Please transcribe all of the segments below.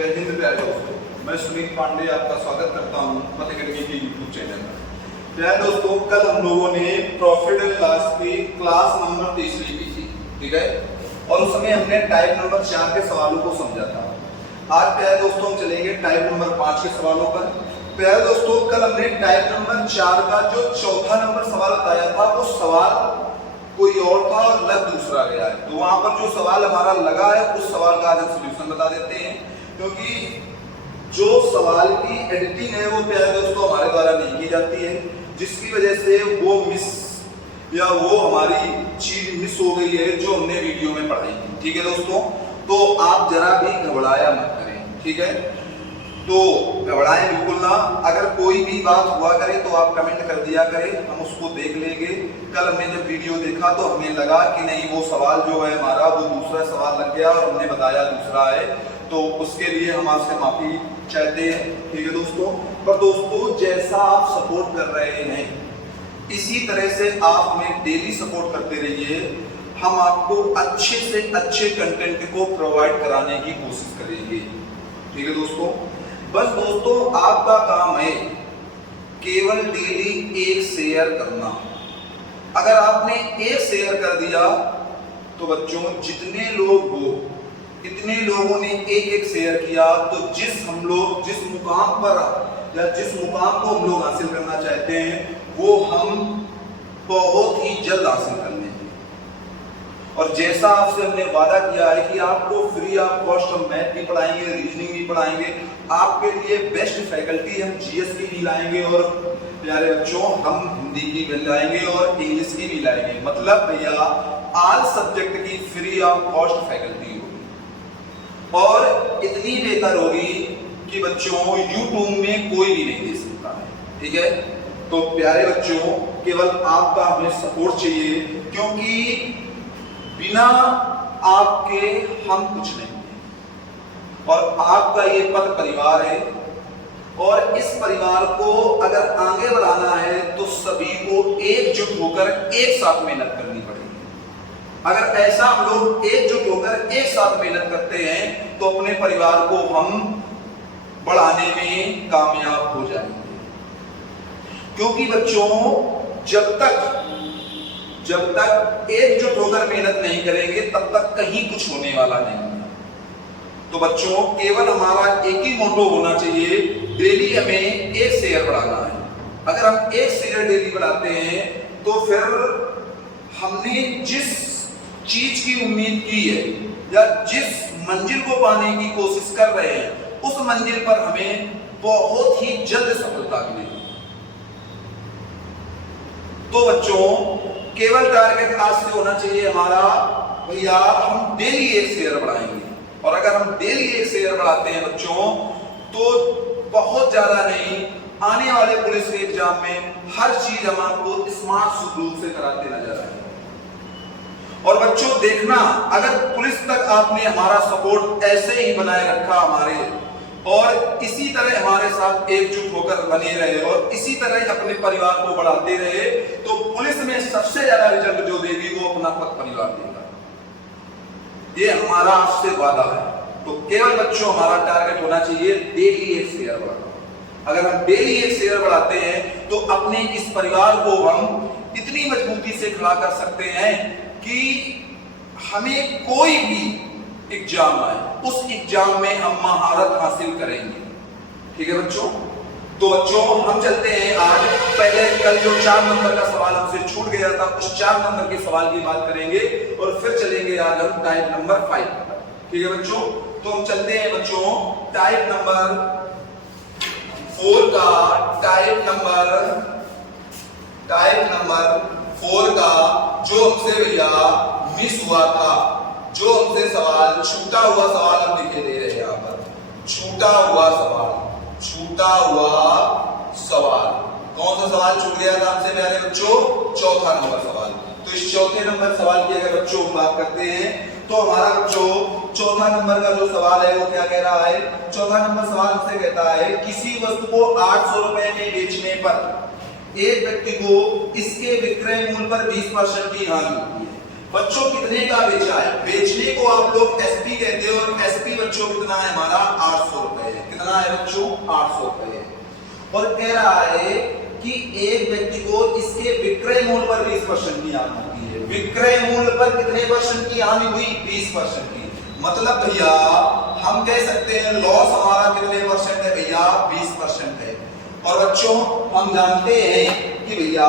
जय हिंद प्यारे दोस्तों, मैं सुनील पांडे आपका स्वागत करता हूं मत अकेडमी के यूट्यूब चैनल पर। प्यारे दोस्तों, कल हम लोगों ने प्रॉफिट एंड लॉस की क्लास नंबर 3 की थी, ठीक है, और उस समय हमने टाइप नंबर 4 के सवालों को समझा था। आज प्यारे दोस्तों हम चलेंगे टाइप नंबर 5 के सवालों पर। प्यारे दोस्तों, कल हमने टाइप नंबर 4 का जो चौथा नंबर सवाल बताया था वो सवाल कोई और था और लग दूसरा गया है। तो वहां पर जो सवाल हमारा लगा है उस सवाल का आज हम सॉल्यूशन बता देते हैं, क्योंकि जो सवाल की एडिटिंग है वो प्यारे दोस्तों हमारे द्वारा नहीं की जाती है, जिसकी वजह से वो मिस या वो हमारी चीज मिस हो गई है जो हमने वीडियो में पढ़ाई थी। ठीक है दोस्तों, तो आप जरा भी घबराया मत करें, ठीक है, तो घबराएं बिल्कुल ना। अगर कोई भी बात हुआ करे तो आप कमेंट कर दिया करें, हम उसको देख लेंगे। कल हमने जब वीडियो देखा तो हमें लगा कि नहीं, वो सवाल जो है हमारा वो दूसरा सवाल लग गया और हमने बताया दूसरा है, तो उसके लिए हम आपसे माफी चाहते हैं। ठीक है दोस्तों, पर दोस्तों जैसा आप सपोर्ट कर रहे हैं इसी तरह से आप हमें डेली सपोर्ट करते रहिए। हम आपको अच्छे से अच्छे कंटेंट को प्रोवाइड कराने की कोशिश करेंगे। ठीक है दोस्तों, बस दोस्तों आपका काम है केवल डेली एक शेयर करना। अगर आपने एक शेयर कर दिया तो बच्चों जितने लोग हो इतने लोगों ने एक शेयर किया, तो जिस मुकाम पर या जिस मुकाम को हम लोग हासिल करना चाहते हैं वो हम बहुत ही जल्द हासिल कर लेंगे। और जैसा आपसे हमने वादा किया है कि आपको फ्री ऑफ कॉस्ट हम मैथ भी पढ़ाएंगे, रीजनिंग भी पढ़ाएंगे, आपके लिए बेस्ट फैकल्टी हम जीएस की भी लाएंगे और प्यारे बच्चों हम हिंदी की भी लाएंगे और इंग्लिश की भी लाएंगे। मतलब भैया ऑल सब्जेक्ट की फ्री ऑफ कॉस्ट फैकल्टी होगी और इतनी बेहतर होगी कि बच्चों यूट्यूब में कोई भी नहीं दे सकता है। ठीक है, तो प्यारे बच्चों केवल आपका हमें सपोर्ट चाहिए, क्योंकि बिना आपके हम कुछ नहीं है और आपका ये पद परिवार है और इस परिवार को अगर आगे बढ़ाना है तो सभी को एकजुट होकर एक साथ मेहनत करनी पड़ेगी। अगर ऐसा हम लोग एकजुट होकर एक साथ मेहनत करते हैं तो अपने परिवार को हम बढ़ाने में कामयाब हो जाएंगे। क्योंकि बच्चों जब तक एकजुट होकर मेहनत नहीं करेंगे तब तक कहीं कुछ होने वाला नहीं है। तो बच्चों केवल हमारा एक ही मोटो होना चाहिए, डेली हमें एक शेयर बढ़ाना है। अगर हम एक शेयर डेली बढ़ाते हैं तो फिर हमने जिस चीज की उम्मीद की है या जिस मंजिल को पाने की कोशिश कर रहे हैं उस मंजिल पर हमें बहुत ही जल्द सफलता मिलेगी। तो बच्चों केवल टारगेट आज से होना चाहिए हमारा, भैया हम डेली एक शेयर बढ़ाएंगे। और अगर हम डेली एक शेयर बढ़ाते हैं बच्चों तो बहुत ज्यादा नहीं, आने वाले पुलिस के एग्जाम में हर चीज हम आपको स्मार्ट रूप से कराते नजर आएंगे। और बच्चों देखना, अगर पुलिस तक आपने हमारा सपोर्ट ऐसे ही बनाए रखा हमारे और इसी तरह हमारे साथ एकजुट होकर बने रहे और इसी तरह अपने परिवार को बढ़ाते रहे तो पुलिस में सबसे ज्यादा रिजल्ट जो देगी वो अपना पद परिवार देगा। ये हमारा आपसे वादा है। तो केवल बच्चों हमारा टारगेट होना चाहिए डेली एक शेयर बढ़ाना। अगर हम डेली एक शेयर बढ़ाते हैं तो अपने इस परिवार को हम इतनी मजबूती से खड़ा कर सकते हैं कि हमें कोई भी एग्जाम आए उस एग्जाम में हम महारत हासिल करेंगे। ठीक है बच्चों, तो बच्चों हम चलते हैं आज पहले कल जो 4 नंबर का सवाल हमसे छूट गया था उस 4 नंबर के सवाल की बात करेंगे और फिर चलेंगे आज हम टाइप नंबर 5। ठीक है बच्चों, तो हम चलते हैं बच्चों टाइप नंबर 4 का टाइप नंबर 4 का जो हमसे भैया मिस हुआ था, जो हमसे सवाल छूटा हुआ सवाल हम लिखे दे रहे हैं यहाँ पर, छूटा हुआ सवाल कौन सा सवाल छूट गया था हमसे प्यारे बच्चों? चौथा नंबर सवाल। तो इस चौथे नंबर सवाल की अगर बच्चों हम बात करते हैं तो हमारा बच्चों चौथा नंबर का जो सवाल है वो क्या कह रहा है? चौथा नंबर सवाल हमसे कहता है किसी वस्तु को 800 रुपए में बेचने पर एक व्यक्ति को इसके विक्रय मूल्य पर 20% की हानि होती है। बच्चों कितने का बेचा है? बेचने को आप लोग एसपी कहते हो और एसपी बच्चों कितना है हमारा 800 कितना है बच्चों 800 रुपए। और कह रहा है कि एक व्यक्ति को इसके विक्रय मूल्य पर 20% की हानि होती है। विक्रय मूल्य पर कितने परसेंट की हानि हुई? 20% की। मतलब भैया हम कह सकते हैं लॉस हमारा कितने परसेंट है भैया? 20% है। और बच्चों हम जानते हैं कि भैया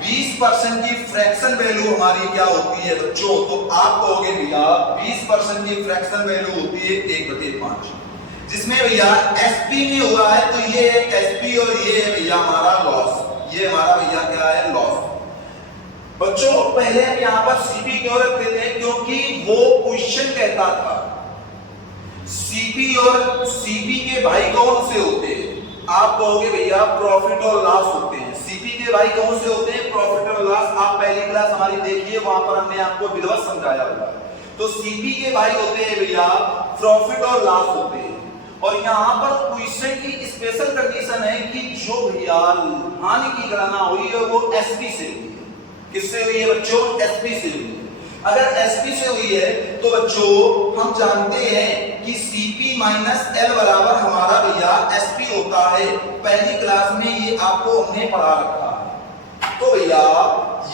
20% की फ्रैक्शन वैल्यू हमारी क्या होती है बच्चों? तो आप कहोगे भैया 20% की फ्रैक्शन वैल्यू होती है 1/5, जिसमें भैया एसपी में हुआ है तो ये है एसपी और ये है भैया हमारा लॉस। ये हमारा भैया क्या है? लॉस। बच्चों पहले हम यहाँ पर सीपी क्यों रखते थे? क्योंकि वो क्वेश्चन कहता था सीपी और सीपी के भाई कौन से होते हैं? आप कहोगे भैया प्रॉफिट और लॉस होते हैं। सीपी के भाई कौन से होते हैं? प्रॉफिट और लॉस। आप पहली क्लास हमारी देखिए, वहां पर हमने आपको विधिवत समझाया हुआ है। तो सीपी के भाई होते हैं भैया प्रॉफिट और लॉस होते हैं। और यहाँ पर क्वेश्चन की स्पेशल कंडीशन है कि जो भैया हानि की गणना हुई है वो एसपी से हुई है। किससे हुई है बच्चों? एसपी से हुई है। अगर एसपी से हुई है तो बच्चों हम जानते हैं कि सीपी माइनस एल बराबर हमारा भैया एसपी होता है। पहली क्लास में ये आपको हमने पढ़ा रखा है। तो भैया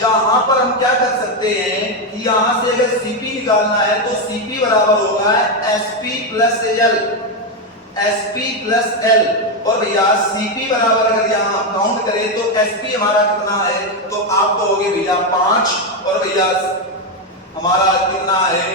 यहां पर हम क्या कर सकते हैं कि यहां से अगर सीपी निकालना है तो सीपी बराबर होगा SP plus L, SP plus L. और भैया सीपी बराबर अगर यहाँ काउंट करें तो एसपी हमारा कितना है? तो आप कहोगे भैया 5 और भैया हमारा कितना है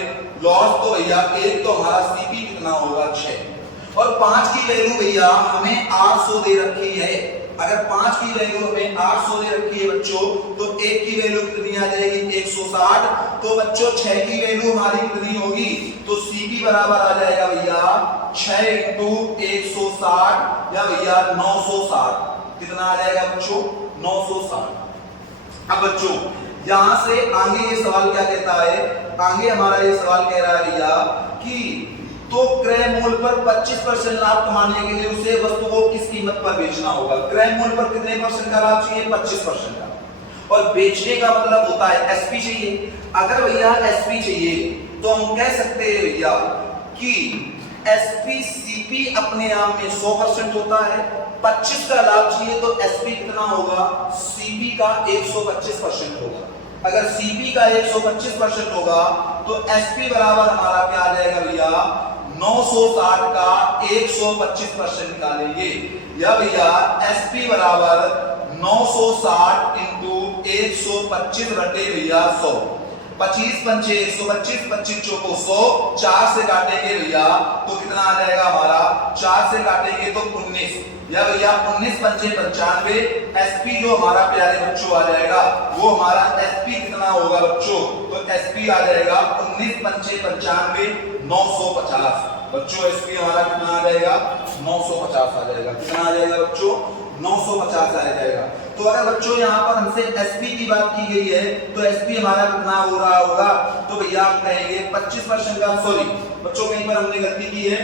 लॉस? तो भैया 1, तो हमारा सीपी कितना होगा 6। और 5 की वैल्यू भैया हमें 800 दे रखी है। अगर 5 की वैल्यू हमें 800 दे रखी है बच्चों तो 1 की वैल्यू कितनी आ जाएगी? 160। तो बच्चों 6 की वैल्यू हमारी कितनी होगी? तो सीपी बराबर आ जाएगा भैया 6 × 160 या भैया 960। कितना आ जाएगा बच्चों? 960। अब बच्चों यहां से आगे ये सवाल क्या कहता है? आगे हमारा ये सवाल कह रहा है भैया कि तो क्रय मूल्य पर 25% लाभ कमाने के लिए उसे वस्तु को किस कीमत पर बेचना होगा? क्रय मूल्य पर कितने परसेंट का लाभ चाहिए? 25% का। और बेचने का मतलब होता है एसपी चाहिए। अगर भैया एसपी चाहिए तो हम कह सकते हैं भैया कि एसपी सीपी अपने आप में 100% होता है। 25 का लाभ चाहिए तो एसपी कितना होगा? सीपी का 125% होगा। अगर सीपी का 125% होगा तो एसपी बराबर हमारा क्या आ जाएगा भैया? 960 का 125% निकालेंगे या भैया एसपी बराबर 960 × 125 बटे भैया 100। 25 पंचे 125, 25 चौको 100, 4 से काटेंगे भैया तो कितना आ जाएगा हमारा? 4 से काटेंगे तो 19 या भैया 19 पंचे 95। एसपी जो हमारा प्यारे बच्चों आ जाएगा वो हमारा एसपी कितना होगा बच्चों? तो एसपी आ जाएगा 19 पंचे 95, 950। बच्चों एसपी हमारा कितना आ जाएगा? 950 आ जाएगा। कितना आ जाएगा बच्चों? 950 आ जाएगा। तो अगर बच्चों यहाँ पर हमसे एसपी की बात की गई है तो एसपी हमारा कितना हो रहा होगा? तो भैया हम कहेंगे 25% का। सॉरी बच्चों कहीं पर हमने गलती की है।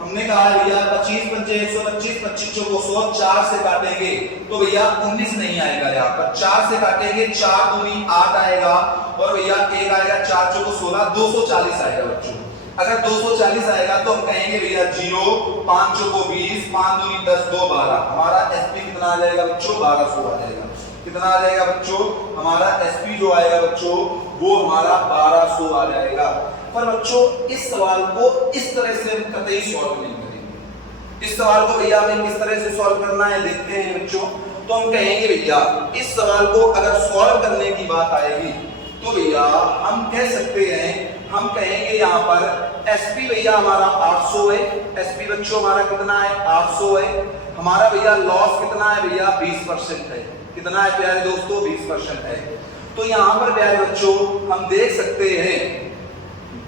हमने कहा भैया 25 पंचे 125, 25 चौको 100, 4 से काटेंगे तो भैया 19 नहीं आएगा। यहाँ पर 4 से काटेंगे 4 दूनी 8 आएगा और भैया 1 आएगा, 4 चौको 16, 240 आएगा बच्चों। अगर 240 आएगा तो हम कहेंगे भैया 0, 5 चौको 20, 5 दूनी 10, 2 12। हमारा एसपी कितना आ जाएगा बच्चों? 1200 आ जाएगा। कितना आ जाएगा बच्चों? हमारा एसपी जो आएगा बच्चों वो हमारा 1200 आ जाएगा। पर बच्चों इस सवाल को इस तरह से कतई सॉल्व नहीं करेंगे। इस सवाल को भैया हमें किस तरह से सॉल्व करना है देखते हैं बच्चों। तो हम कहेंगे भैया इस सवाल को अगर सॉल्व करने की बात आएगी तो भैया हम कह सकते हैं, हम कहेंगे यहाँ पर एसपी भैया हमारा 800 है। एसपी बच्चों हमारा कितना है? 800 है। हमारा भैया लॉस कितना है भैया? 20% है। कितना है प्यारे दोस्तों? 20% है। तो यहाँ पर प्यारे बच्चों हम देख सकते हैं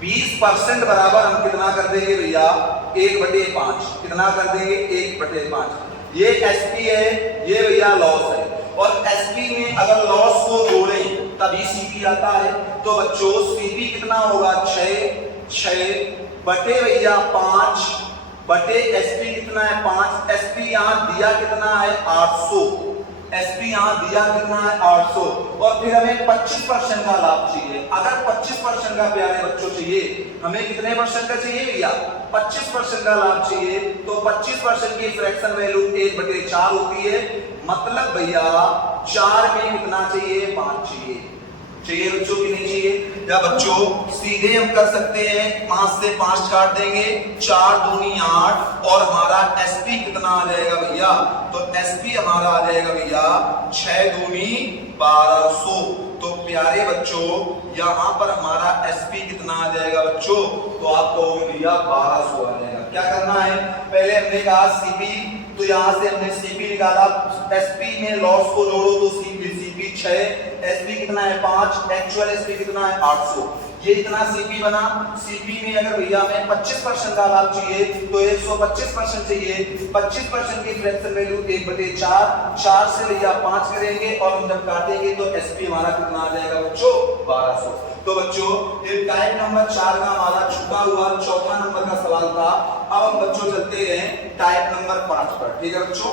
20% बराबर हम कितना कर देंगे भैया? 1/5। कितना कर देंगे? 1/5। ये एसपी है, ये भैया लॉस है। और एसपी में अगर लॉस को जोड़ें तभी सीपी आता है। तो बच्चों सीपी कितना होगा? 6 बटे भैया 5 बटे एसपी कितना है? 5। एसपी यहाँ दिया कितना है? 800। एसपी यहाँ दिया कितना है 800, और फिर हमें 25% का लाभ चाहिए। अगर 25% का प्यारे बच्चों चाहिए, हमें कितने परसेंट का चाहिए भैया? 25% का लाभ चाहिए। तो 25% की फ्रैक्शन वैल्यू 1/4 होती है, मतलब भैया 4 में कितना चाहिए? 5 चाहिए। चाहिए बच्चों की नहीं चाहिए? या बच्चों सीधे हम कर सकते हैं, 5 से 5 काट देंगे, 4 दूनी 8, और हमारा एसपी कितना आ जाएगा भैया? तो एसपी हमारा आ जाएगा भैया 6 दूनी 1200। तो प्यारे बच्चों यहाँ पर हमारा एसपी कितना आ जाएगा बच्चों? तो आप कहोगे भैया 1200 आ जाएगा। क्या करना है? पहले हमने कहा सीपी, तो यहाँ से हमने सीपी निकाला, एसपी में लॉस को जोड़ो तो सीपी 6, एसपी कितना है 5, एक्चुअल एसपी कितना है 800। ये इतना सीपी बना। सीपी में अगर भैया हमें 25% का लाभ चाहिए तो 125% चाहिए। 25% की फ्रैक्शन वैल्यू 1/4, 4 से भैया 5 करेंगे, और हम जब काटेंगे तो एसपी हमारा कितना आ जाएगा बच्चों? 1200। तो बच्चों ये टाइप नंबर 4 का हमारा छूटा हुआ चौथा नंबर का सवाल था। अब हम बच्चों चलते हैं टाइप नंबर 5 पर। ठीक है बच्चों,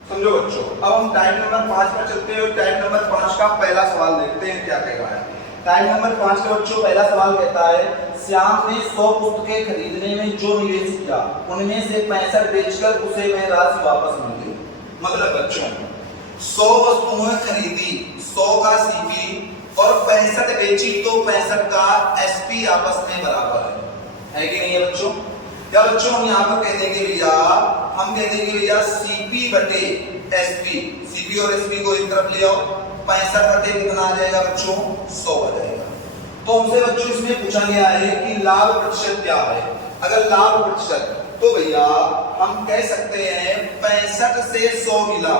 समझो बच्चों। अब हम टाइप नंबर 5 पर चलते हैं। टाइप नंबर 5 का पहला सवाल देखते हैं क्या कह रहा है। टाइप नंबर 5 का बच्चों पहला सवाल कहता है, श्याम ने 100 पुस्तकें खरीदने में जो निवेश किया, उनमें से 65 बेचकर उसे वह राशि वापस मिल गई। मतलब बच्चों 100 वस्तुएं खरीदी, 100 का सीपी, और 65 बेची, तो 65 का एसपी आपस में बराबर है कि नहीं है बच्चों? क्या बच्चों हम यहाँ पर कह देंगे भैया, हम कह देंगे भैया सीपी बटे एसपी, सीपी और एसपी को एक तरफ ले आओ, 65 बटे कितना आ जाएगा बच्चों? 100 आ जाएगा। तो हमसे बच्चों इसमें पूछा गया है कि लाभ प्रतिशत क्या है। अगर लाभ प्रतिशत, तो भैया हम कह सकते हैं 65 से 100 मिला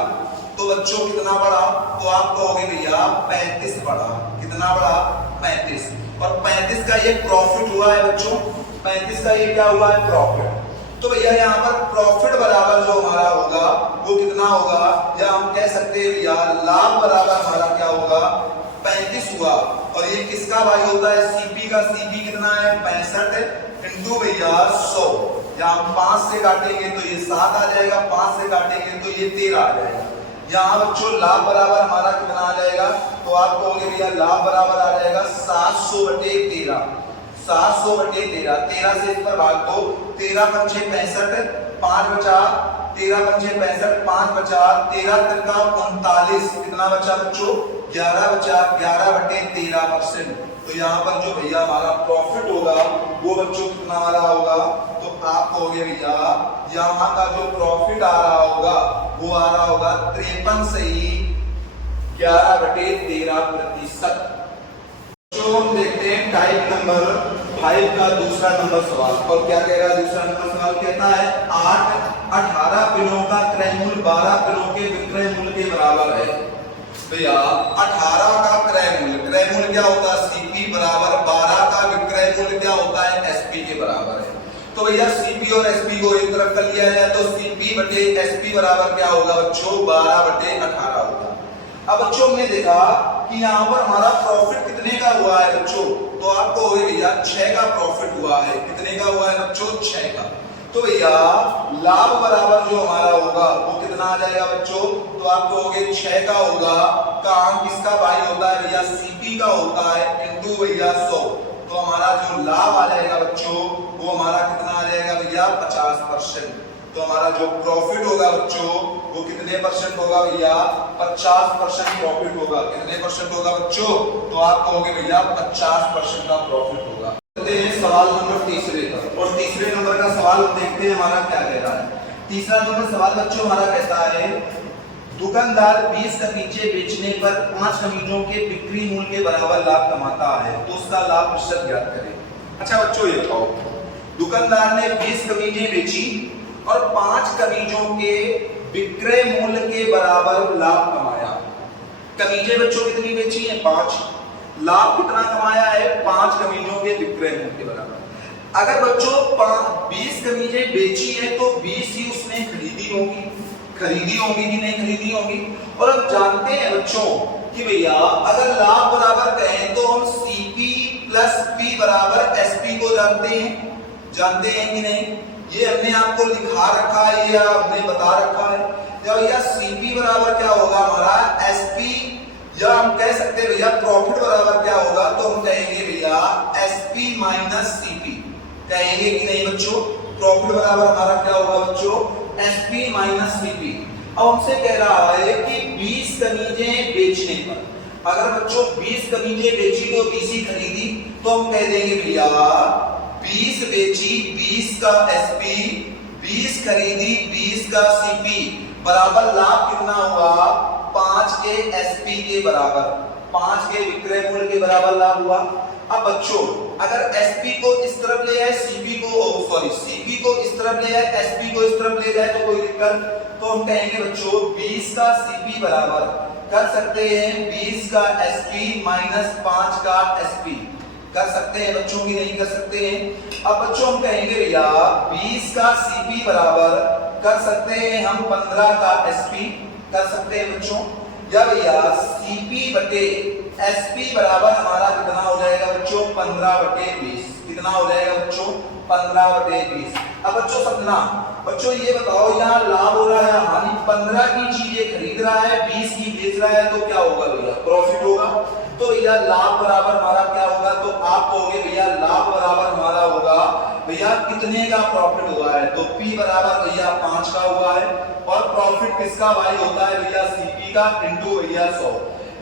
तो बच्चों कितना बढ़ा? तो आप कहोगे भैया 35 बढ़ा। कितना बढ़ा? 35। और 35 का ये प्रॉफिट हुआ है बच्चों, 35 का ये क्या हुआ है? प्रॉफिट। तो भैया यहाँ पर प्रॉफिट बराबर जो हमारा होगा वो कितना होगा? या हम कह सकते हैं भैया लाभ बराबर हमारा क्या होगा? 35 हुआ। और ये किसका भाई होता है? सीपी का। सीपी कितना है? 65 इंटू भैया 100। या हम 5 से काटेंगे तो ये 7 आ जाएगा, 5 से काटेंगे तो ये 13 आ जाएगा। यहाँ बच्चों लाभ बराबर हमारा कितना आ जाएगा? तो आप कहोगे भैया लाभ बराबर आ जाएगा 700/13। 700/13, 13 से इस पर भाग दो, 13 पंचे 65, 5 बचा, 13 पंचे 65, 5 बचा, 13 तिरका 39, कितना बचा बच्चों? 11 बचा, 11/13%। तो यहाँ पर जो भैया हमारा प्रॉफिट होगा वो बच्चों कितना हमारा होगा? तो आप कहोगे भैया यहाँ का जो प्रॉफिट आ रहा होगा वो आ रहा होगा 53 से ही 11/13%। जो हम देखते हैं टाइप नंबर 5 का दूसरा नंबर सवाल। और क्या कह रहा है दूसरा नंबर सवाल? कहता है 18 पिनों का क्रय मूल्य 12 पिनों के विक्रय मूल्य के बराबर है। भैया 18 का क्रय मूल्य क्या होता है? सीपी बराबर 12 का विक्रय मूल्य क्या होता है? एसपी के बराबर है। तो भैया सीपी और एसपी को एक तरफ कर लिया जाए तो सीपी बटे एसपी बराबर क्या होगा बच्चों? 12/18 होगा। अब बच्चों हमने देखा कि यहाँ पर हमारा प्रॉफिट कितने का हुआ है बच्चों? तो आपको हो भैया 6 का प्रॉफिट हुआ है। कितने का हुआ है बच्चों? 6 का। तो भैया लाभ बराबर जो हमारा होगा वो कितना आ जाएगा बच्चों? तो आप कहोगे 6 का होगा। काम किसका भाई होता है भैया? सीपी का होता है, इंटू भैया 100। तो हमारा जो लाभ आ जाएगा बच्चों वो हमारा कितना आ जाएगा भैया? 50%। तो हमारा जो प्रॉफिट होगा बच्चों वो कितने परसेंट होगा भैया? 50% प्रॉफिट होगा। कितने परसेंट होगा बच्चों? तो आप कहोगे भैया 50% का प्रॉफिट होगा। सवाल नंबर तीसरे पर, और तीसरे नंबर का सवाल देखते हैं हमारा क्या कह रहा है। तीसरा नंबर सवाल बच्चों हमारा कहता है, दुकानदार 20 कमीजे बेचने पर 5 कमीजों के बिक्री मूल्य के बराबर लाभ कमाता है, तो उसका लाभ प्रतिशत ज्ञात करें। अच्छा बच्चों ये बताओ, दुकानदार ने 20 कमीजें बेची और 5 कमीजों के विक्रय मूल्य के बराबर लाभ कमाया। कमीजें बच्चों कितनी बेची है? 5। लाभ कितना कमाया है? 5 कमीजों के विक्रय मूल्य के बराबर। अगर बच्चों 20 कमीजें बेची है तो 20 ही उसने खरीदी होंगी कि नहीं खरीदी होंगी। और हम जानते हैं बच्चों कि भैया अगर लाभ बराबर कहें तो हम सीपी प्लस पी बराबर एसपी को जानते हैं कि नहीं? ये हमने आपको लिखा रखा है, ये हमने बता रखा है। तो भैया सीपी बराबर क्या होगा हमारा एसपी, या हम कह सकते हैं भैया प्रॉफिट बराबर क्या होगा, तो हम कहेंगे भैया एसपी माइनस सीपी, कहेंगे कि नहीं बच्चों। प्रॉफिट बराबर हमारा क्या होगा बच्चों, एसपी माइनस सीपी। अब हमसे कह रहा है कि 20 कमीजें बेचने पर, अगर बच्चों 20 कमीजें बेची तो 20 ही खरीदी, तो हम कह देंगे भैया 20 बेची 20 का एसपी, 20 खरीदी 20 का सीपी, बराबर लाभ कितना हुआ 5 के एसपी के बराबर, 5 के विक्रय मूल्य के बराबर लाभ हुआ। अब बच्चों अगर एसपी को इस तरफ ले जाए, सीपी को सीपी को इस तरफ ले जाए, एसपी को इस तरफ ले जाए तो कोई दिक्कत, तो हम कहेंगे बच्चों 20 का सीपी बराबर कर सकते हैं 20 का एसपी माइनस 5 का एसपी, कर सकते हैं बच्चों की नहीं कर सकते हैं। अब बच्चों हम कहेंगे भैया 20 का सीपी बराबर कर सकते हैं हम 15 का एसपी, कर सकते हैं बच्चों। या भैया सीपी बटे एसपी बराबर हमारा कितना हो जाएगा बच्चों 15 बटे 20, कितना हो जाएगा बच्चों 15 बटे 20। अब बच्चों समझना, बच्चों ये बताओ यहाँ लाभ हो रहा है हानि, 15 की चीजें खरीद रहा है 20 की बेच रहा है, तो क्या होगा भैया प्रॉफिट होगा। तो भैया लाभ बराबर हमारा क्या होगा, तो आप कहोगे भैया लाभ बराबर हमारा होगा भैया कितने का प्रॉफिट हुआ है, तो P बराबर भैया 5 का हुआ है, और प्रॉफिट किसका भाई होता है भैया सीपी का इंटू भैया 100,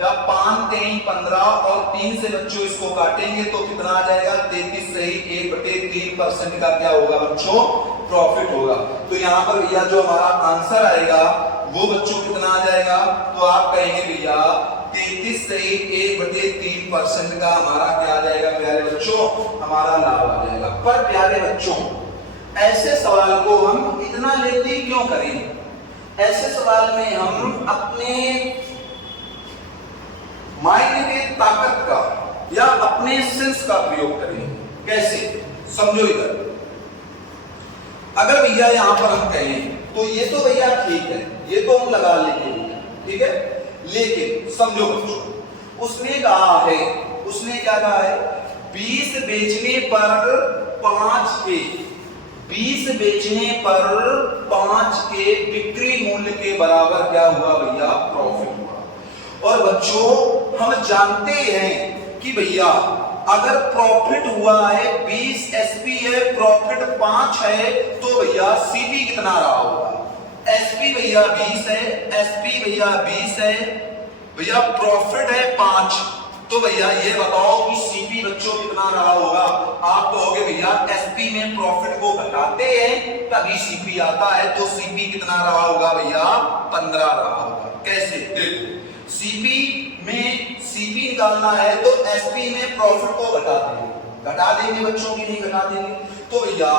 या 5 3 15 और 3 से बच्चों इसको काटेंगे तो कितना आ जाएगा 33 से ही 1/3% का क्या होगा बच्चों प्रॉफिट होगा। तो यहाँ पर भैया जो हमारा आंसर आएगा वो बच्चों कितना आ जाएगा, तो आप कहेंगे भैया 33 से ही 1/3% का हमारा क्या आ जाएगा प्यारे बच्चों, हमारा लाभ आ जाएगा। पर प्यारे बच्चों ऐसे सवाल को हम इतना लेते क्यों करें, ऐसे सवाल में हम अपने माइंड की ताकत का या अपने सेंस का प्रयोग करें। कैसे समझो इधर, अगर भैया यहां पर हम कहें तो ये तो भैया ठीक है, ये तो हम लगा लेंगे ठीक है, लेकिन समझो बच्चों उसने कहा है, उसने क्या कहा है 20 बेचने पर 5 के, 20 बेचने पर 5 के बिक्री मूल्य के बराबर क्या हुआ भैया प्रॉफिट हुआ। और बच्चों हम जानते हैं कि भैया अगर प्रॉफिट हुआ है 20 एसपी है, प्रॉफिट 5 है, तो भैया सीपी कितना रहा होगा, एसपी भैया 20 है, एसपी भैया 20 है, भैया प्रॉफिट है 5, तो भैया ये बताओ कि सीपी बच्चों कितना रहा होगा। आप कहोगे भैया एसपी में प्रॉफिट को घटाते हैं तभी सीपी आता है, तो सीपी कितना रहा होगा भैया 15 रहा होगा। कैसे देखो, सीपी में सीपी निकालना है तो एसपी में प्रॉफिट को घटा देंगे बच्चों की नहीं घटा देंगे, तो भैया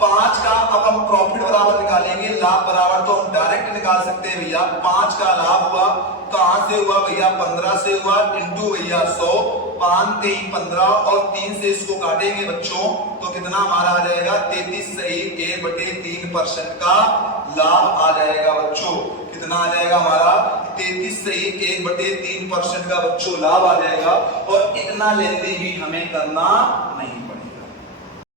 5 का अब हम प्रॉफिट बराबर निकालेंगे, लाभ बराबर तो हम डायरेक्ट निकाल सकते हैं भैया 5 का लाभ हुआ, कहां से हुआ भैया 15 से हुआ, इंटू भैया 100, 5 3 15 और 3 से इसको काटेंगे बच्चों तो कितना हमारा आ जाएगा 33 से 1/3% का लाभ आ जाएगा बच्चों। कितना आ जाएगा हमारा 33 से 1/3% का बच्चों लाभ आ जाएगा, और इतना लेनदेन भी हमें करना नहीं पड़ेगा।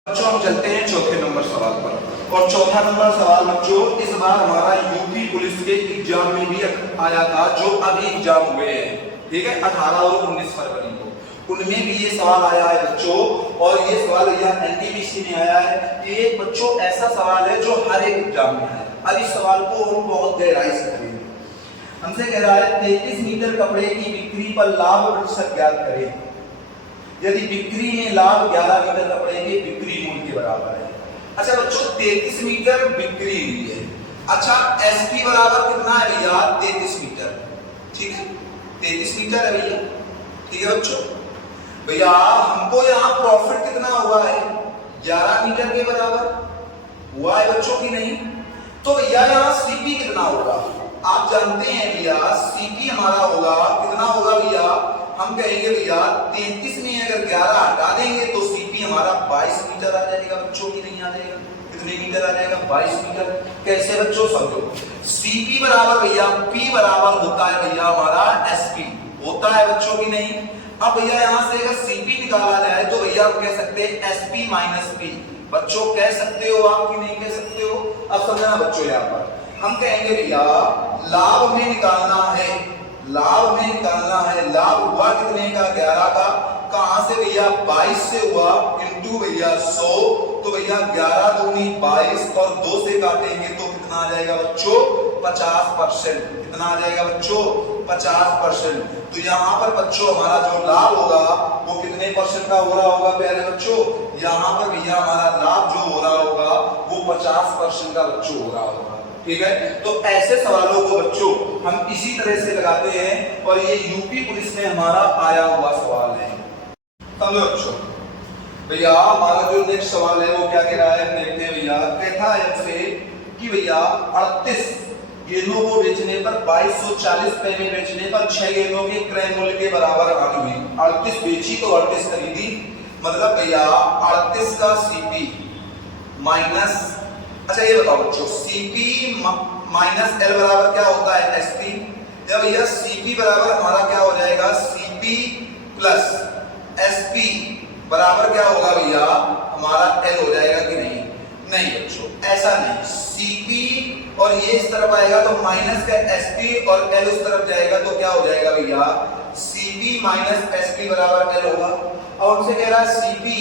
बच्चों हम चलते हैं चौथे नंबर सवाल पर, और चौथा नंबर सवाल बच्चों इस बार हमारा यूपी पुलिस के एग्जाम में भी आया था, जो अभी एग्जाम हुए हैं ठीक है 18 और 19 फरवरी को, उनमें भी ये सवाल आया है बच्चों। और ये सवाल यह एनटीपीसी में आया है, ये बच्चों ऐसा सवाल है जो हर एक एग्जाम में है। अब इस सवाल को हम बहुत गहराई से करेंगे। हमसे कह रहा है 33 मीटर कपड़े की बिक्री पर लाभ प्रतिशत ज्ञात करें यदि बिक्री में लाभ 11 मीटर कपड़े के बिक्री मूल्य के बराबर है। अच्छा बच्चों 33 मीटर बिक्री हुई है, अच्छा एसपी बराबर कितना है भैया 33 मीटर, ठीक है 33 मीटर है भैया, ठीक है बच्चों। भैया हमको यहाँ प्रॉफिट कितना हुआ है 11 मीटर के बराबर हुआ है बच्चों की नहीं, तो भैया यहाँ सीपी कितना होगा, आप जानते हैं भैया सीपी हमारा होगा कितना होगा भैया, हम कहेंगे भैया 33 में अगर 11 हटा देंगे तो सीपी हमारा 22 मीटर आ जाएगा बच्चों की नहीं आ जाएगा, कितने मीटर आ जाएगा 22 मीटर। कैसे बच्चों समझो, सीपी बराबर भैया पी बराबर होता है भैया हमारा एसपी होता है बच्चों की नहीं, अब भैया यहाँ से अगर सीपी निकाला जाए तो भैया आप कह सकते हैं एसपी माइनस पी। बच्चों कह सकते हो आप कि नहीं कह सकते हो? अब समझना बच्चों, यहाँ पर हम कहेंगे भैया लाभ में निकालना है, लाभ में निकालना है। लाभ हुआ कितने का? 11 का। कहां से भैया? 22 से हुआ इंटू भैया 100। तो भैया 11 दूनी 22 और 2 से काटेंगे तो कितना आ जाएगा बच्चों? 50%। कितना आ जाएगा बच्चों? 50%। तो यहाँ पर बच्चों हमारा जो लाभ होगा वो कितने परसेंट का हो रहा होगा प्यारे बच्चों? यहाँ पर भैया हमारा लाभ जो हो रहा होगा वो 50% का बच्चों हो रहा होगा। ठीक है, तो ऐसे सवालों को बच्चों हम इसी तरह से लगाते हैं और ये यूपी पुलिस में हमारा आया हुआ सवाल है। समझो बच्चों, भैया हमारा जो नेक्स्ट सवाल है वो क्या कह रहा है, हम देखते हैं भैया। कहता है हमसे कि भैया 38 गेंदों को बेचने पर 2240 रुपए में बेचने पर 6 गेंदों के क्रय मूल्य के बराबर हानि हुई। 38 बेची तो 38 खरीदी, मतलब भैया 38 का सीपी माइनस, अच्छा ये बताओ बच्चों, सीपी माइनस एल बराबर क्या होता है? एसपी। या भैया सीपी बराबर हमारा क्या हो जाएगा? सीपी प्लस एसपी बराबर क्या होगा भैया? हमारा एल हो जाएगा कि नहीं? नहीं बच्चों, ऐसा नहीं। सीपी और ये इस तरफ आएगा तो माइनस का एसपी और एल उस तरफ जाएगा तो क्या हो जाएगा भैया? सीपी माइनस एसपी बराबर एल होगा। और उनसे कह रहा है सीपी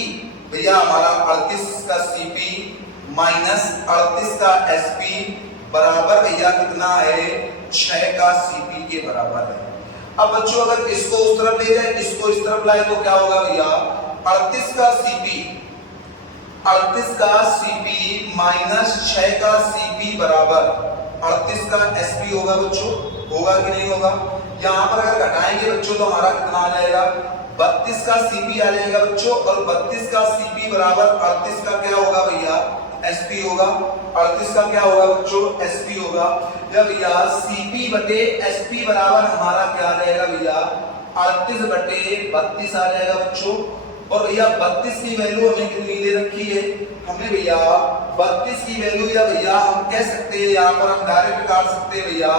भैया हमारा 38 का सीपी माइनस 38 का एसपी बराबर भैया कितना है? 6 का सीपी के बराबर है। अब बच्चों अगर इसको उस तरफ ले जाए, इसको इस तरफ लाए तो क्या होगा भैया? 38 का सीपी, 38 का सीपी माइनस 6 का सीपी बराबर 38 का एसपी होगा बच्चों। होगा कि नहीं होगा? यहाँ पर अगर घटाएंगे बच्चों तो हमारा कितना आ जाएगा? 32 का सीपी आ जाएगा बच्चों। और 32 का सीपी बराबर 38 का क्या होगा भैया? एसपी होगा। 38 का क्या होगा बच्चों? एसपी होगा। जब भैया सीपी बटे एसपी बराबर हमारा क्या आ जाएगा भैया? 38 बटे 32 आ जाएगा बच्चों। और भैया 32 की वैल्यू हमें कितनी दे रखी है? हमें भैया 32 की वैल्यू, या भैया हम कह सकते हैं यहाँ पर हम डायरेक्ट काट सकते हैं भैया।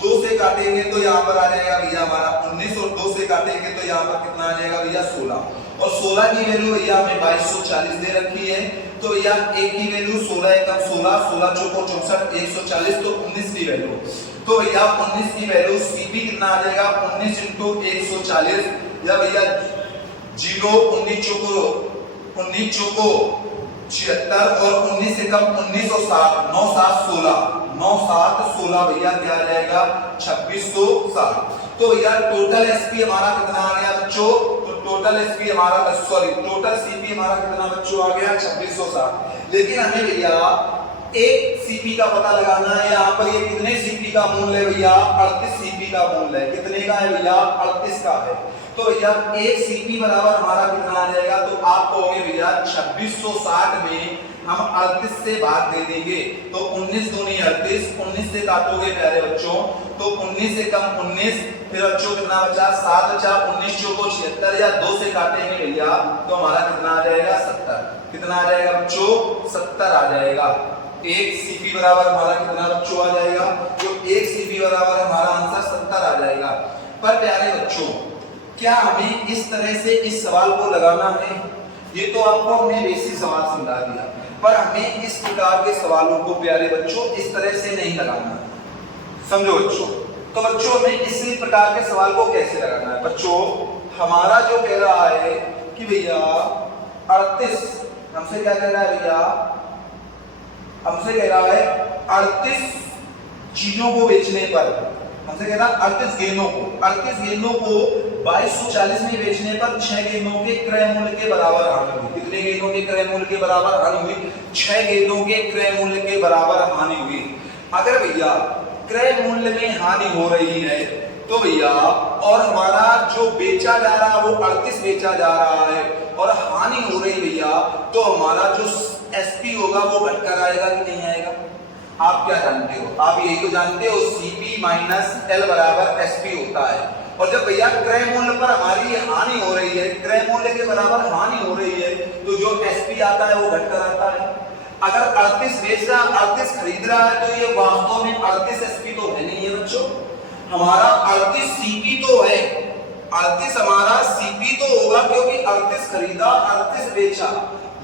2 से काटेंगे तो यहाँ पर आ जाएगा भैया हमारा 19 और 2 से काटेंगे तो यहाँ पर कितना आ जाएगा भैया? 16। और 16 की वैल्यू भैया हमें 2240 दे रखी है। तो भैया एक की वैल्यू 16 एकम 16, 16 चौको 64, 140, तो 19 की वैल्यू। तो भैया 19 की वैल्यू सीपी कितना आ जाएगा? 19 इंटू 140, या भैया 0 19 चौको 76 और 19 एकम 19 और 7, 9 7 16, 9 7 16 भैया क्या आ जाएगा? 2660। तो भैया टोटल एसपी हमारा कितना आ गया बच्चों? तो टोटल एसपी हमारा, सॉरी टोटल सीपी हमारा कितना बच्चों आ गया? 2660। लेकिन हमें भैया एक सीपी का पता लगाना है। यहाँ पर ये कितने सीपी का मूल्य है भैया? 38 सीपी का मूल्य है। कितने का है भैया? 38 का है। तो भैया एक सीपी बराबर हमारा कितना आ जाएगा? तो आप कहोगे भैया 2660 में हम 38 से भाग दे देंगे तो 19 दूनी 38, 19 से काटोगे प्यारे बच्चों तो 19 से कम 19, फिर बच्चों कितना बचा? 7 बचा, 19 चौको 76, या 2 से काटेंगे भैया तो हमारा कितना आ जाएगा? 70। कितना आ जाएगा बच्चों? 70 आ जाएगा। एक सीपी बराबर हमारा कितना बच्चों आ जाएगा? जो एक सीपी बराबर हमारा आंसर 70 आ जाएगा। पर प्यारे बच्चों क्या हमें इस तरह से इस सवाल को लगाना है? ये तो आपको हमने बेसिक सवाल समझा दिया, पर हमें इस प्रकार के सवालों को प्यारे बच्चों इस तरह से नहीं लगाना। समझो बच्चों, तो बच्चों हमें इसी प्रकार के सवाल को कैसे लगाना है? बच्चों हमारा जो कह रहा है कि भैया 38, हमसे क्या कह रहा है भैया? हमसे कह रहा है 38 चीजों को बेचने पर, हमसे कह रहा है 38 गेंदों को 2240 में बेचने पर 6 गेंदों के क्रय मूल्य के बराबर हानि हुई। कितने गेंदों के क्रय मूल्य के बराबर हानि हुई? 6 गेंदों के क्रय मूल्य के बराबर हानि हुई। अगर भैया क्रय मूल्य में हानि हो रही है तो भैया और हमारा जो बेचा जा रहा है वो 38 बेचा जा रहा है और हानि हो रही भैया, तो हमारा जो एसपी होगा वो घटकर आएगा कि नहीं आएगा? आप क्या जानते हो? आप यही तो जानते हो सीपी माइनस एल बराबर एसपी होता है। और जब भैया क्रय मूल्य पर हमारी हानि हो रही है, क्रय मूल्य के बराबर हानि हो रही है, तो जो एसपी आता है वो घटकर आता है। अगर 38 बेच रहा, 38 खरीद रहा है, तो ये वास्तव में 38 एसपी तो है नहीं है बच्चों, हमारा 38 सीपी तो है। 38 हमारा सीपी तो होगा क्योंकि 38 खरीदा 38 बेचा,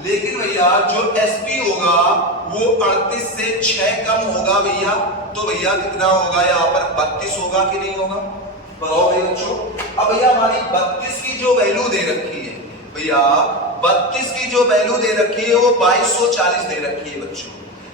लेकिन भैया जो एसपी होगा वो 38 से 6 कम होगा भैया, तो भैया कितना होगा यहाँ पर 32 होगा कि नहीं होगा, बताओ भैया बच्चों। अब भैया हमारी 32 की जो वैल्यू दे रखी है भैया, 32 की जो वैल्यू दे रखी है वो 2240 दे रखी है बच्चों।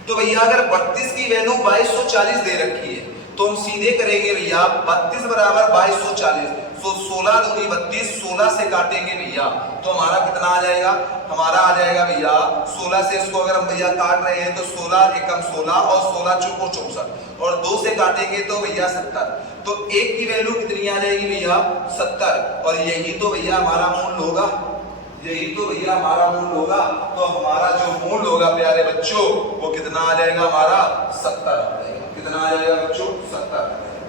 तो भैया अगर 32 की वैल्यू 2240 दे रखी है तो हम सीधे करेंगे भैया 32 बराबर 2240, तो 16 दूनी 32, 16 से काटेंगे भैया तो हमारा कितना आ जाएगा, हमारा आ जाएगा भैया 16 से इसको अगर हम भैया काट रहे हैं तो 16 एकम 16 और 16 चौको 64 और 2 से काटेंगे तो भैया 70, तो 1 की वैल्यू कितनी आ जाएगी भैया 70, और यही तो भैया हमारा मूल होगा, यही तो भैया हमारा मूल होगा। तो हमारा जो मूल होगा प्यारे बच्चों वो कितना आ जाएगा, हमारा 70 आ जाएगा, कितना आ जाएगा बच्चों 70 आ जाएगा।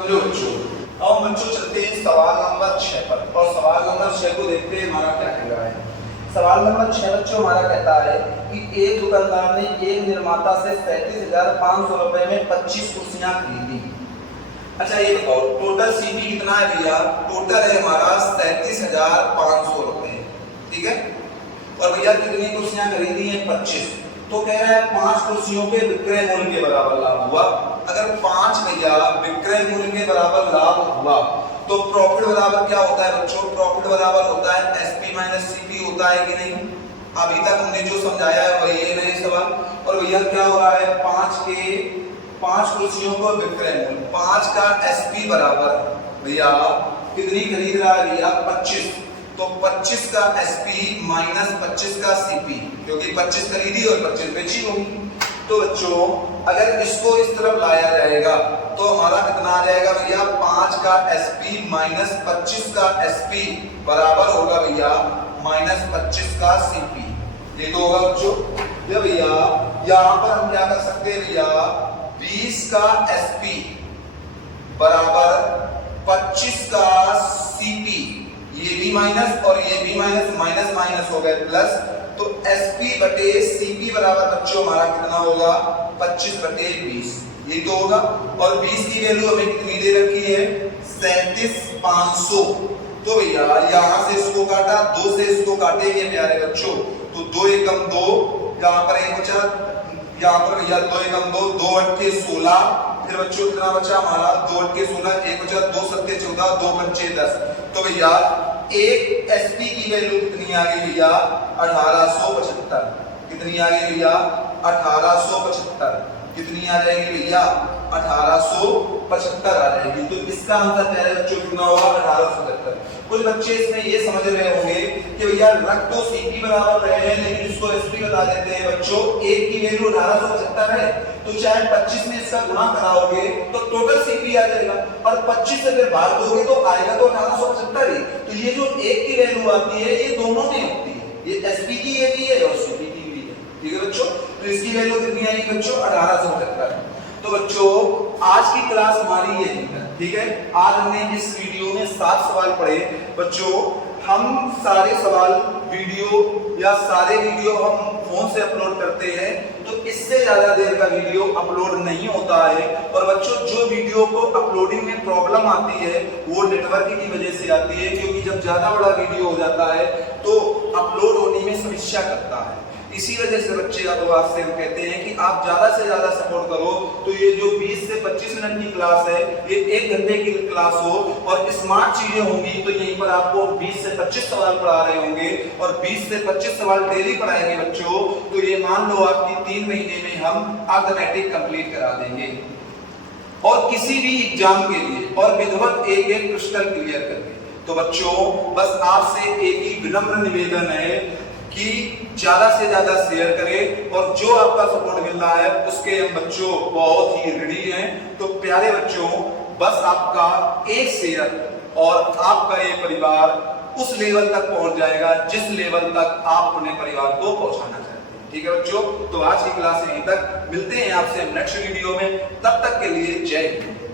समझो बच्चों। अब बच्चों चलते हैं सवाल नंबर 6 पर, और सवाल नंबर 6 को देखते हैं हमारा क्या कह रहा है। सवाल नंबर 6 बच्चों हमारा कहता है कि एक दुकानदार ने एक निर्माता से 37,500 रुपए में 25 कुर्सियां खरीदी। अच्छा ये बताओ टोटल सीपी कितना है भैया, टोटल है हमारा 37,500 रुपए, ठीक है, और भैया कितनी कुर्सियां खरीदी हैं 25, तो कह रहा है 5 कुर्सियों के विक्रय मूल्य के बराबर लाभ हुआ। अगर 5 भैया विक्रय मूल्य के बराबर लाभ हुआ तो प्रॉफिट बराबर क्या होता है बच्चों, प्रॉफिट बराबर होता है एसपी माइनस सीपी होता है कि नहीं। अभी तक हमने जो समझाया है वही है नए सवाल। और भैया क्या हो रहा है 5 कुर्सियों को विक्रय मूल्य 5 का एसपी बराबर भैया कितनी खरीद रहा है भैया 25, तो 25 का एसपी माइनस 25 का सीपी, क्योंकि 25 खरीदी और 25 बेची होगी। तो बच्चों अगर इसको इस तरफ लाया जाएगा तो हमारा कितना आ जाएगा भैया 5 का एसपी माइनस 25 का एसपी बराबर होगा भैया माइनस 25 का सीपी, ये तो होगा बच्चों। ये भैया यहाँ पर हम क्या कर सकते हैं भैया 20 का एसपी बराबर 25 का सीपी, ये भी माइनस और ये भी माइनस, माइनस माइनस हो गए प्लस, तो एसपी बटे सीपी बराबर बच्चों हमारा कितना होगा 25 बटे 20, ये तो होगा। और 20 की वैल्यू हमें कितनी दे रखी है 37,500, तो भैया यहां से इसको काटा 2 से इसको काटेंगे प्यारे बच्चों, तो 2 एकम 2, यहाँ पर एक बचा, यहाँ पर भैया 2 एकम 2, 2 अट्ठे 16, फिर बच्चों कितना बचा हमारा 2 अट्ठे 16, एक बचा 2 सत्ते 14, 2 पंचे 10, तो भैया एक एसपी की वैल्यू कितनी आ गई भैया 1875, कितनी आ गई भैया 1875, कितनी आ जाएगी भैया 1875 आ जाएगी। तो इसका आंसर प्यारे बच्चों कितना होगा 1875। कुछ बच्चे इसमें ये समझ रहे होंगे कि भैया रख तो सीपी बराबर रहे हैं लेकिन इसको एसपी बता देते हैं बच्चों, एक की वैल्यू 1875 है तो चाहे 25 में इसका गुणा कराओगे तो टोटल सीपी आ जाएगा, और 25 से अगर भाग दोगे तो आएगा तो 1875 ही। तो ये जो एक की वैल्यू आती है ये दोनों में होती है, ये एसपी की ये भी है और सीपी की भी है, ठीक है बच्चों। तो इसकी वैल्यू कितनी आएगी बच्चों 1875। तो बच्चों आज की क्लास हमारी यही है, ठीक है। आज हमने इस वीडियो में 7 सवाल पढ़े बच्चों। हम सारे सवाल वीडियो या सारे वीडियो हम फोन से अपलोड करते हैं तो इससे ज्यादा देर का वीडियो अपलोड नहीं होता है। और बच्चों जो वीडियो को अपलोडिंग में प्रॉब्लम आती है वो नेटवर्क की वजह से आती है, क्योंकि जब ज्यादा बड़ा वीडियो हो जाता है तो अपलोड होने में समस्या करता है। इसी वजह से बच्चे अब आपसे कहते हैं कि आप ज्यादा से ज्यादा सपोर्ट करो, तो ये जो 20 से 25 मिनट की क्लास है ये 1 घंटे की क्लास हो और स्मार्ट चीजें होंगी, तो यहीं पर आपको 20 से 25 सवाल पढ़ा रहे होंगे और 20 से 25 सवाल डेली पढ़ाएंगे बच्चों। तो ये मान लो आपकी 3 महीने में हम अर्थमेटिक कंप्लीट करा देंगे और किसी भी एग्जाम के लिए और विधिवत एक क्रिस्टल क्लियर करके। तो बच्चों बस आपसे एक ही विनम्र निवेदन है कि ज्यादा से ज्यादा शेयर करें, और जो आपका सपोर्ट मिल रहा है उसके हम बच्चों बहुत ही रेडी हैं। तो प्यारे बच्चों बस आपका एक शेयर और आपका ये परिवार उस लेवल तक पहुंच जाएगा जिस लेवल तक आप अपने परिवार को पहुंचाना चाहते हैं, ठीक है बच्चों। तो आज की क्लास यहीं तक, मिलते हैं आपसे नेक्स्ट वीडियो में, तब तक के लिए जय हिंद।